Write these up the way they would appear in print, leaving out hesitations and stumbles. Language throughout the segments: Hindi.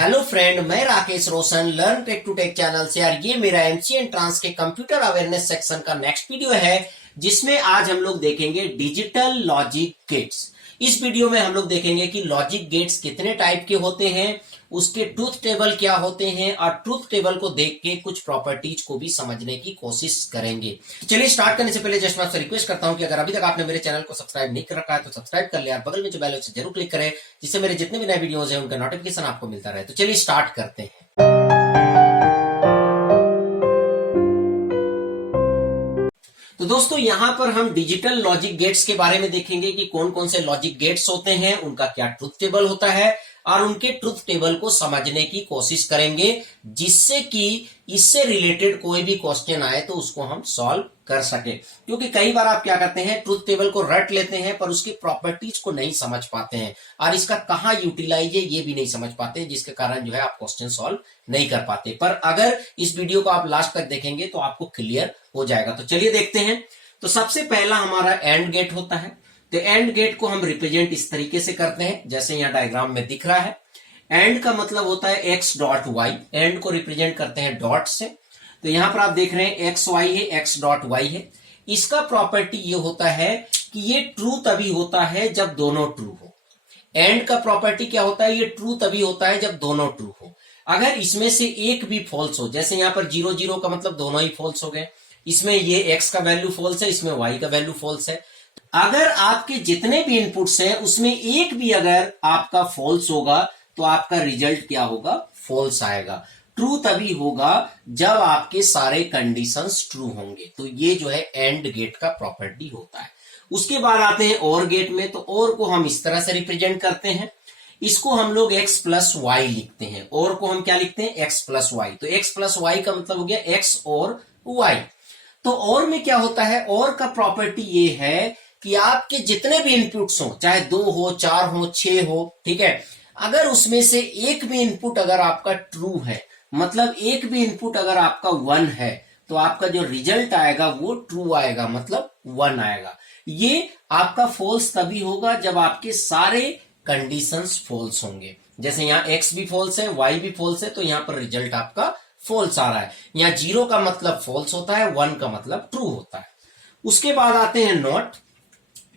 हेलो फ्रेंड, मैं Rakesh Roshan learn tech to tech channel से। यार ये मेरा एमसी एंट्रांस के कंप्यूटर अवेयरनेस सेक्शन का नेक्स्ट वीडियो है, जिसमें आज हम लोग देखेंगे डिजिटल लॉजिक गेट्स। इस वीडियो में हम लोग देखेंगे कि लॉजिक गेट्स कितने टाइप के होते हैं, उसके ट्रूथ टेबल क्या होते हैं, और ट्रूथ टेबल को देख के कुछ प्रॉपर्टीज को भी समझने की कोशिश करेंगे। चलिए स्टार्ट करने से पहले जस्ट मैं आपसे रिक्वेस्ट करता हूं कि अगर अभी तक आपने मेरे चैनल को सब्सक्राइब नहीं कर रखा है तो सब्सक्राइब कर ले, और बगल में जो बेल है उसे जरूर क्लिक करें, जिससे मेरे जितने भी नए वीडियोस हैं उनका नोटिफिकेशन आपको मिलता रहे। तो चलिए स्टार्ट करते हैं। तो दोस्तों यहां पर हम डिजिटल लॉजिक गेट्स के बारे में देखेंगे कि कौन कौन से लॉजिक गेट्स होते हैं, उनका क्या ट्रुथ टेबल होता है, और उनके ट्रुथ टेबल को समझने की कोशिश करेंगे, जिससे कि इससे रिलेटेड कोई भी क्वेश्चन आए तो उसको हम सॉल्व कर सके। क्योंकि कई बार आप क्या करते हैं, ट्रुथ टेबल को रट लेते हैं पर उसकी प्रॉपर्टीज को नहीं समझ पाते हैं, और इसका कहाँ यूटिलाइज है ये भी नहीं समझ पाते, जिसके कारण जो है आप क्वेश्चन सॉल्व नहीं कर पाते। पर अगर इस वीडियो को आप लास्ट तक देखेंगे तो आपको क्लियर हो जाएगा। तो चलिए देखते हैं। तो सबसे पहला हमारा एंड गेट होता है। तो एंड गेट को हम रिप्रेजेंट इस तरीके से करते हैं, जैसे यहां डायग्राम में दिख रहा है। एंड का मतलब होता है एक्स डॉट वाई, एंड को रिप्रेजेंट करते हैं डॉट से। तो यहां पर आप देख रहे हैं एक्स वाई है, एक्स डॉट वाई है। इसका प्रॉपर्टी ये होता है कि ये ट्रू तभी होता है जब दोनों ट्रू हो। एंड का प्रॉपर्टी क्या होता है, ये ट्रू तभी होता है जब दोनों ट्रू हो। अगर इसमें से एक भी फॉल्स हो, जैसे यहां पर 0 0 का मतलब दोनों ही फॉल्स हो गए, इसमें ये x का वैल्यू फॉल्स है, इसमें y का वैल्यू फॉल्स है। अगर आपके जितने भी इनपुट्स हैं उसमें एक भी अगर आपका फॉल्स होगा तो आपका रिजल्ट क्या होगा, फॉल्स आएगा। ट्रू तभी होगा जब आपके सारे कंडीशंस ट्रू होंगे। तो ये जो है एंड गेट का प्रॉपर्टी होता है। उसके बाद आते हैं और गेट में। तो और को हम इस तरह से रिप्रेजेंट करते हैं, इसको हम लोग x प्लस वाई लिखते हैं। और को हम क्या लिखते हैं, x प्लस वाई। तो x प्लस वाई का मतलब हो गया x और y। तो और में क्या होता है, और का प्रॉपर्टी ये है कि आपके जितने भी इनपुट्स हो, चाहे 2 हो, 4 हो, 6 हो, ठीक है, अगर उसमें से एक भी इनपुट अगर आपका ट्रू है, मतलब एक भी इनपुट अगर आपका 1 है, तो आपका जो रिजल्ट आएगा वो ट्रू आएगा, मतलब 1 आएगा। ये आपका फॉल्स तभी होगा जब आपके सारे कंडीशंस फॉल्स होंगे। जैसे यहाँ x भी फॉल्स है, y भी फॉल्स है, तो यहां पर रिजल्ट आपका फॉल्स आ रहा है। यहाँ 0 का मतलब फॉल्स होता है, 1 का मतलब ट्रू होता है। उसके बाद आते हैं नॉट।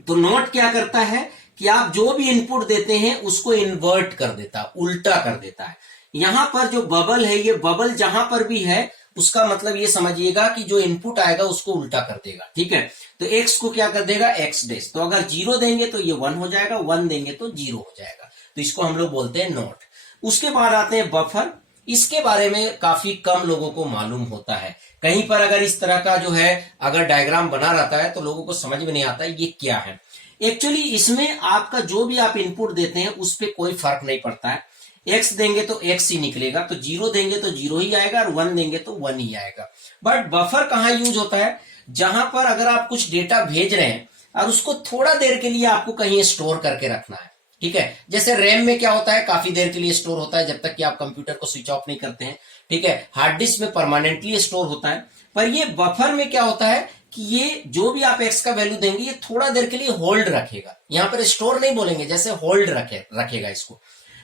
तो नॉट क्या करता है कि आप जो भी इनपुट देते हैं उसको इन्वर्ट कर देता है, उल्टा कर देता है। यहां पर जो बबल है, ये बबल जहां पर भी है उसका मतलब ये समझिएगा कि जो इनपुट आएगा उसको उल्टा कर देगा, ठीक है। तो x को क्या कर देगा, x डेस। तो अगर 0 देंगे तो ये 1 हो जाएगा, 1 देंगे तो 0 हो जाएगा। तो इसको हम लोग बोलते हैं नॉट। उसके बाद आते हैं बफर। इसके बारे में काफी कम लोगों को मालूम होता है। कहीं पर अगर इस तरह का जो है अगर डायग्राम बना रहता है तो लोगों को समझ में नहीं आता है ये क्या है। एक्चुअली इसमें आपका जो भी आप इनपुट देते हैं उस पर कोई फर्क नहीं पड़ता है। x देंगे तो x ही निकलेगा, तो 0 देंगे तो 0 ही आएगा, और 1 देंगे तो 1 ही आएगा। बट बफर कहाँ यूज होता है, जहां पर अगर आप कुछ डेटा भेज रहे हैं और उसको थोड़ा देर के लिए आपको कहीं स्टोर करके रखना है, ठीक है। जैसे रैम में क्या होता है, काफी देर के लिए स्टोर होता है जब तक कि आप कंप्यूटर को स्विच ऑफ नहीं करते हैं, ठीक है। हार्ड डिस्क में परमानेंटली स्टोर होता है। पर ये बफर में क्या होता है कि ये जो भी आप x का वैल्यू देंगे ये थोड़ा देर के लिए होल्ड रखेगा। यहां पर स्टोर नहीं बोलेंगे, जैसे होल्ड रखेगा इसको।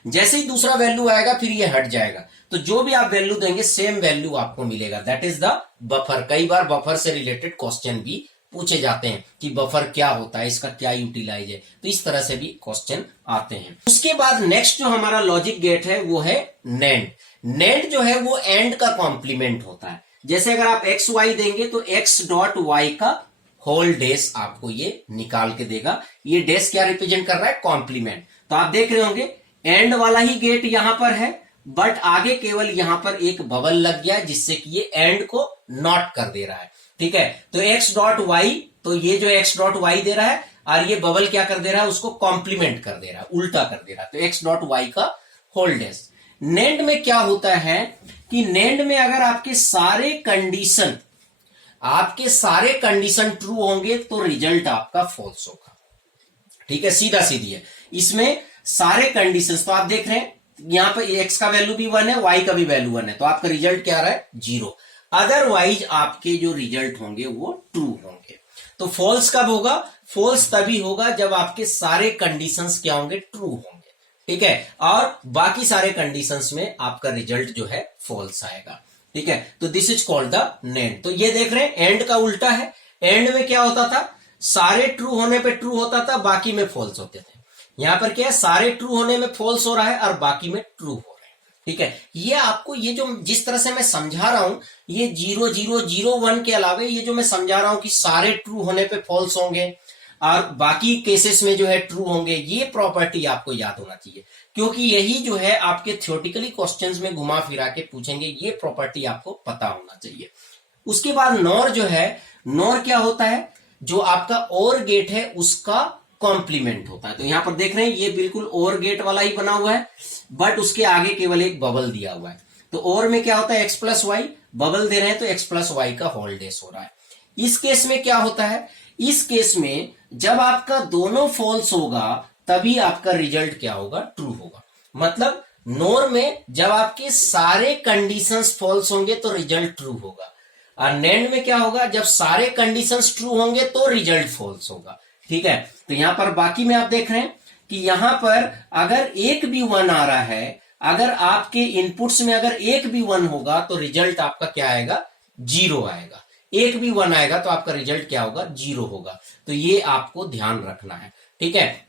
जैसे ही दूसरा वैल्यू आएगा फिर ये हट जाएगा। तो जो भी आप वैल्यू देंगे सेम वैल्यू आपको मिलेगा, दैट इज द बफर। कई बार बफर से रिलेटेड क्वेश्चन भी पूछे जाते हैं कि बफर क्या होता है, इसका क्या यूटिलाइज है। तो इस तरह से भी क्वेश्चन आते हैं। उसके बाद नेक्स्ट जो हमारा लॉजिक गेट है वो है नेंड। नेंड जो है वो एंड का कॉम्प्लीमेंट होता है। जैसे अगर आप एक्स वाई देंगे तो एक्स डॉट वाई का होल डेस आपको ये निकाल के देगा। ये डेस क्या रिप्रेजेंट कर रहा है, कॉम्प्लीमेंट। तो आप देख रहे होंगे एंड वाला ही गेट यहां पर है, बट आगे केवल यहां पर एक बबल लग गया जिससे कि ये एंड को नॉट कर दे रहा है, ठीक है। तो x डॉट वाई, तो ये जो x डॉट वाई दे रहा है और ये बबल क्या कर दे रहा है, उसको कॉम्प्लीमेंट कर दे रहा है, उल्टा कर दे रहा है। तो x डॉट वाई का होल डेस। नेंड में क्या होता है कि नेंड में अगर आपके सारे कंडीशन ट्रू होंगे तो रिजल्ट आपका फॉल्स होगा, ठीक है। सीधा सीधी है इसमें सारे कंडीशंस। तो आप देख रहे हैं यहां पर x का वैल्यू भी 1 है, y का भी वैल्यू 1 है, तो आपका रिजल्ट क्या आ रहा है, 0। अदरवाइज आपके जो रिजल्ट होंगे वो ट्रू होंगे। तो फॉल्स कब होगा, फॉल्स तभी होगा जब आपके सारे कंडीशंस क्या होंगे, ट्रू होंगे, ठीक है, और बाकी सारे कंडीशंस में आपका रिजल्ट जो है फॉल्स आएगा। ठीक है, तो this is called the NAND. तो ये देख रहे हैं एंड का उल्टा है। एंड में क्या होता था, सारे ट्रू होने पे ट्रू होता था, बाकी में फॉल्स होते थे। यहां पर क्या है, सारे ट्रू होने में फॉल्स हो रहा है और बाकी में ट्रू हो रहे हैं। ठीक है, ये आपको ये जो जिस तरह से मैं समझा रहा हूं, ये 0 0 0 1 के अलावा ये जो मैं समझा रहा हूं कि सारे ट्रू होने पे फॉल्स होंगे और बाकी केसेस में जो है ट्रू होंगे, ये प्रॉपर्टी आपको याद होना चाहिए, क्योंकि यही जो है आपके थ्योरेटिकली क्वेश्चंस में घुमा फिरा के पूछेंगे। ये प्रॉपर्टी आपको पता होना चाहिए। उसके बाद नॉर जो है, नॉर क्या होता है, जो आपका और गेट है उसका कॉम्प्लीमेंट होता है। तो यहां पर देख रहे हैं ये बिल्कुल और गेट वाला ही बना हुआ है, बट उसके आगे केवल एक बबल दिया हुआ है। तो और में क्या होता है, एक्स प्लस वाई, बबल दे रहे हैं तो एक्स प्लस वाई का होल डेस हो रहा है। इस केस में क्या होता है, इस केस में जब आपका दोनों फॉल्स होगा तभी आपका रिजल्ट क्या होगा, ट्रू होगा। मतलब नोर में जब आपके सारे कंडीशंस फॉल्स होंगे तो रिजल्ट ट्रू होगा, और नेंड में क्या होगा, जब सारे कंडीशंस ट्रू होंगे तो रिजल्ट फॉल्स होगा। ठीक है, तो यहां पर बाकी में आप देख रहे हैं कि यहां पर अगर एक भी 1 आ रहा है, अगर आपके इनपुट्स में अगर एक भी 1 होगा तो रिजल्ट आपका क्या आएगा, 0 आएगा। एक भी 1 आएगा तो आपका रिजल्ट क्या होगा, 0 होगा। तो ये आपको ध्यान रखना है। ठीक है,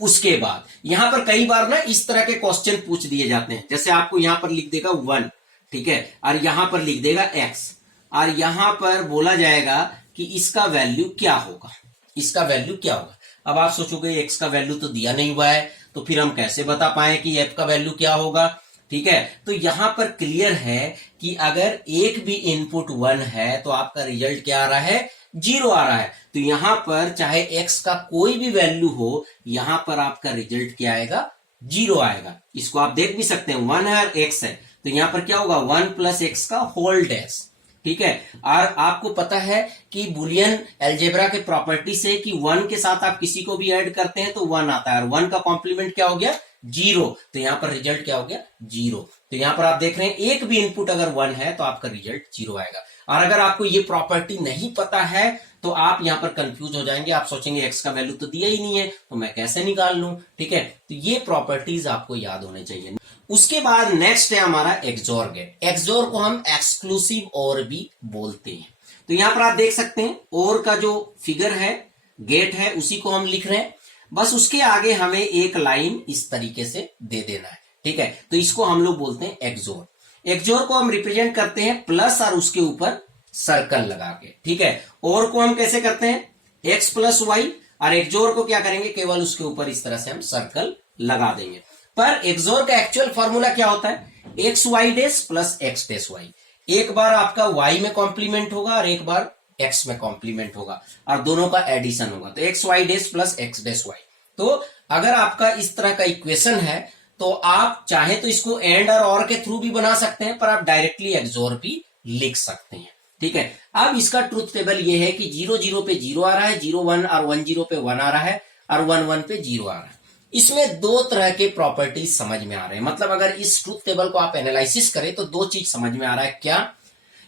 उसके बाद यहां पर कई बार ना इस तरह के क्वेश्चन पूछ दिए जाते हैं, जैसे आपको यहां पर लिख देगा 1, ठीक है, और यहां पर लिख देगा x, और यहां पर बोला जाएगा कि इसका वैल्यू क्या होगा, इसका वैल्यू क्या होगा। अब आप सोचोगे x का वैल्यू तो दिया नहीं हुआ है, तो फिर हम कैसे बता पाए कि f का वैल्यू क्या होगा। ठीक है, तो यहां पर क्लियर है कि अगर एक भी इनपुट 1 है तो आपका रिजल्ट क्या आ रहा है, 0 आ रहा है। तो यहां पर चाहे x का कोई भी वैल्यू हो, यहां पर आपका रिजल्ट क्या आएगा, 0 आएगा। इसको आप देख भी सकते हैं, 1 है और x है, तो यहां पर क्या होगा, 1 प्लस एक्स का होल डैश। ठीक है, और आपको पता है कि बुलियन अलजेब्रा के प्रॉपर्टी से कि 1 के साथ आप किसी को भी ऐड करते हैं तो 1 आता है, और 1 का कॉम्प्लीमेंट क्या हो गया, 0। तो यहां पर रिजल्ट क्या हो गया, 0। तो यहां पर आप देख रहे हैं एक भी इनपुट अगर 1 है तो आपका रिजल्ट 0 आएगा। और अगर आपको ये प्रॉपर्टी नहीं पता है तो आप यहां पर कंफ्यूज हो जाएंगे, आप सोचेंगे x का वैल्यू तो दिया ही नहीं है तो मैं कैसे निकाल लूं। ठीक है, तो ये प्रॉपर्टीज आपको याद होने चाहिए। उसके बाद नेक्स्ट है हमारा एक्सोर गेट। एक्सोर को हम एक्सक्लूसिव और भी बोलते हैं। तो यहां पर आप देख सकते हैं और का जो फिगर है, गेट है, उसी को हम लिख रहे हैं, बस उसके आगे हमें एक लाइन इस तरीके से दे देना है। ठीक है, तो इसको हम लोग बोलते हैं एक्सोर। एक्सोर को हम रिप्रेजेंट करते हैं प्लस और उसके ऊपर सर्कल लगा के। ठीक है, और को हम कैसे करते हैं, x प्लस वाई, और एक्सोर को क्या करेंगे, केवल उसके ऊपर इस तरह से हम सर्कल लगा देंगे। पर एक्सोर का एक्चुअल फॉर्मूला क्या होता है, X Y dash plus X dash Y. एक बार आपका y में कॉम्प्लीमेंट होगा और एक बार x में कॉम्प्लीमेंट होगा, और दोनों का एडिशन होगा, तो X Y dash plus X dash Y. तो अगर आपका इस तरह का इक्वेशन है तो आप चाहे तो इसको एंड और के थ्रू भी बना सकते हैं, पर आप डायरेक्टली एक्सोर भी लिख सकते हैं। ठीक है, अब इसका ट्रुथ टेबल ये है कि 0 0 पे 0 आ रहा है, 0 1 और 1 0 पे 1 आ रहा है, और 1 1 पे 0 आ रहा है। इसमें दो तरह के प्रॉपर्टीज समझ में आ रहे हैं। मतलब अगर इस ट्रुथ टेबल को आप एनालिसिस करें तो दो चीज समझ में आ रहा है, क्या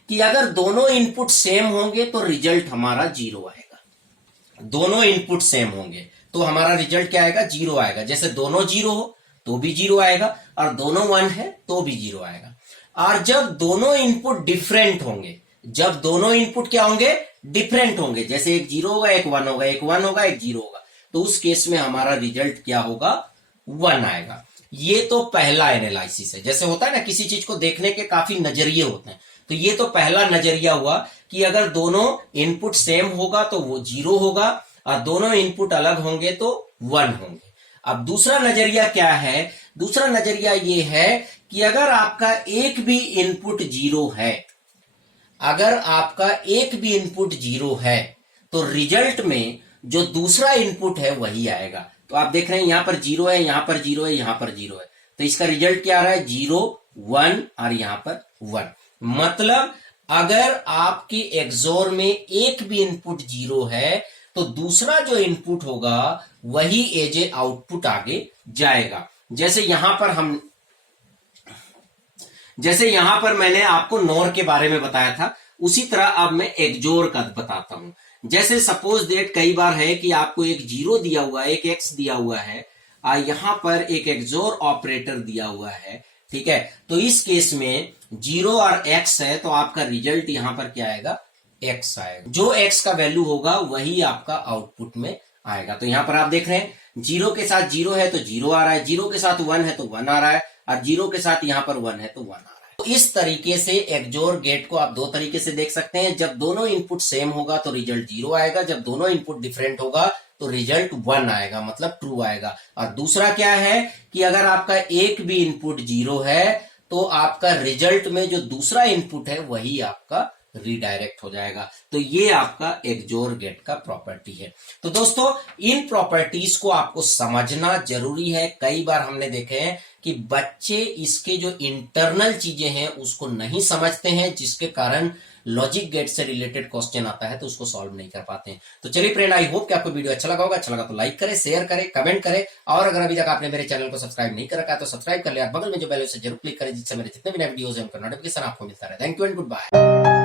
कि अगर दोनों इनपुट सेम होंगे तो रिजल्ट हमारा 0 आएगा। दोनों इनपुट सेम होंगे तो हमारा रिजल्ट क्या आएगा, 0 आएगा। जैसे दोनों 0 हो तो भी 0 आएगा, और दोनों 1 है तो भी 0 आएगा। और जब दोनों इनपुट डिफरेंट होंगे, जब दोनों इनपुट क्या होंगे, डिफरेंट होंगे, जैसे एक 0 होगा, एक 1 होगा, एक 1 होगा, एक 0 होगा, तो उस केस में हमारा रिजल्ट क्या होगा, 1 आएगा। ये तो पहला एनालिसिस है। जैसे होता है ना, किसी चीज को देखने के काफी नजरिए होते हैं, तो ये तो पहला नजरिया हुआ कि अगर दोनों इनपुट सेम होगा तो वो 0 होगा, और दोनों इनपुट अलग होंगे तो 1 होंगे। अब दूसरा नजरिया क्या है, दूसरा नजरिया ये है कि अगर आपका एक भी इनपुट 0 है, अगर आपका एक भी इनपुट 0 है तो रिजल्ट में जो दूसरा इनपुट है वही आएगा। तो आप देख रहे हैं यहां पर 0 है, यहां पर 0 है, यहां पर 0 है, तो इसका रिजल्ट क्या आ रहा है, 0 1 और यहां पर 1। मतलब अगर आपके एक्सोर में एक भी इनपुट 0 है तो दूसरा जो इनपुट होगा वही एज ए आउटपुट आगे जाएगा। जैसे यहां पर मैंने आपको नॉर के बारे में बताया था, उसी तरह अब मैं एक्सोर का बताता हूं। जैसे सपोज दैट कई बार है कि आपको एक 0 दिया हुआ है, एक x दिया हुआ है, यहाँ पर एक एक्सोर ऑपरेटर दिया हुआ है, ठीक है। तो इस केस में 0 और x है, तो आपका रिजल्ट यहां पर क्या आएगा, x आएगा। जो x का वैल्यू होगा वही आपका आउटपुट में आएगा। तो यहां पर आप देख रहे हैं 0 के साथ 0 है तो 0 आ रहा है, 0 के साथ 1 है तो 1 आ रहा है, और 0 के साथ यहां पर 1 है तो 1 आ रहा है। तो इस तरीके से एक्सोर गेट को आप दो तरीके से देख सकते हैं। जब दोनों इनपुट सेम होगा तो रिजल्ट 0 आएगा, जब दोनों इनपुट डिफरेंट होगा तो रिजल्ट 1 आएगा, मतलब ट्रू आएगा। और दूसरा क्या है कि अगर आपका एक भी इनपुट 0 है तो आपका रिजल्ट में जो दूसरा इनपुट है वही आपका रीडायरेक्ट हो जाएगा। तो ये आपका एक्सोर गेट का प्रॉपर्टी है। तो दोस्तों इन प्रॉपर्टीज को आपको समझना जरूरी है। कई बार हमने देखे हैं कि बच्चे इसके जो इंटरनल चीजें हैं उसको नहीं समझते हैं, जिसके कारण लॉजिक गेट से रिलेटेड क्वेश्चन आता है तो उसको सॉल्व नहीं कर पाते हैं। तो चलिए फ्रेंड, आई होप कि आपको वीडियो अच्छा लगा होगा। अच्छा लगा तो लाइक करें, शेयर करें, कमेंट करें, और अगर अभी तक आपने मेरे चैनल को सब्सक्राइब नहीं कर रखा है तो सब्सक्राइब कर लिया, बगल में जो बेल है उसे जरूर क्लिक करें, जिससे मेरे जितने भी नए वीडियोस हैं उनका नोटिफिकेशन आपको मिलता रहे। Thank you and good bye.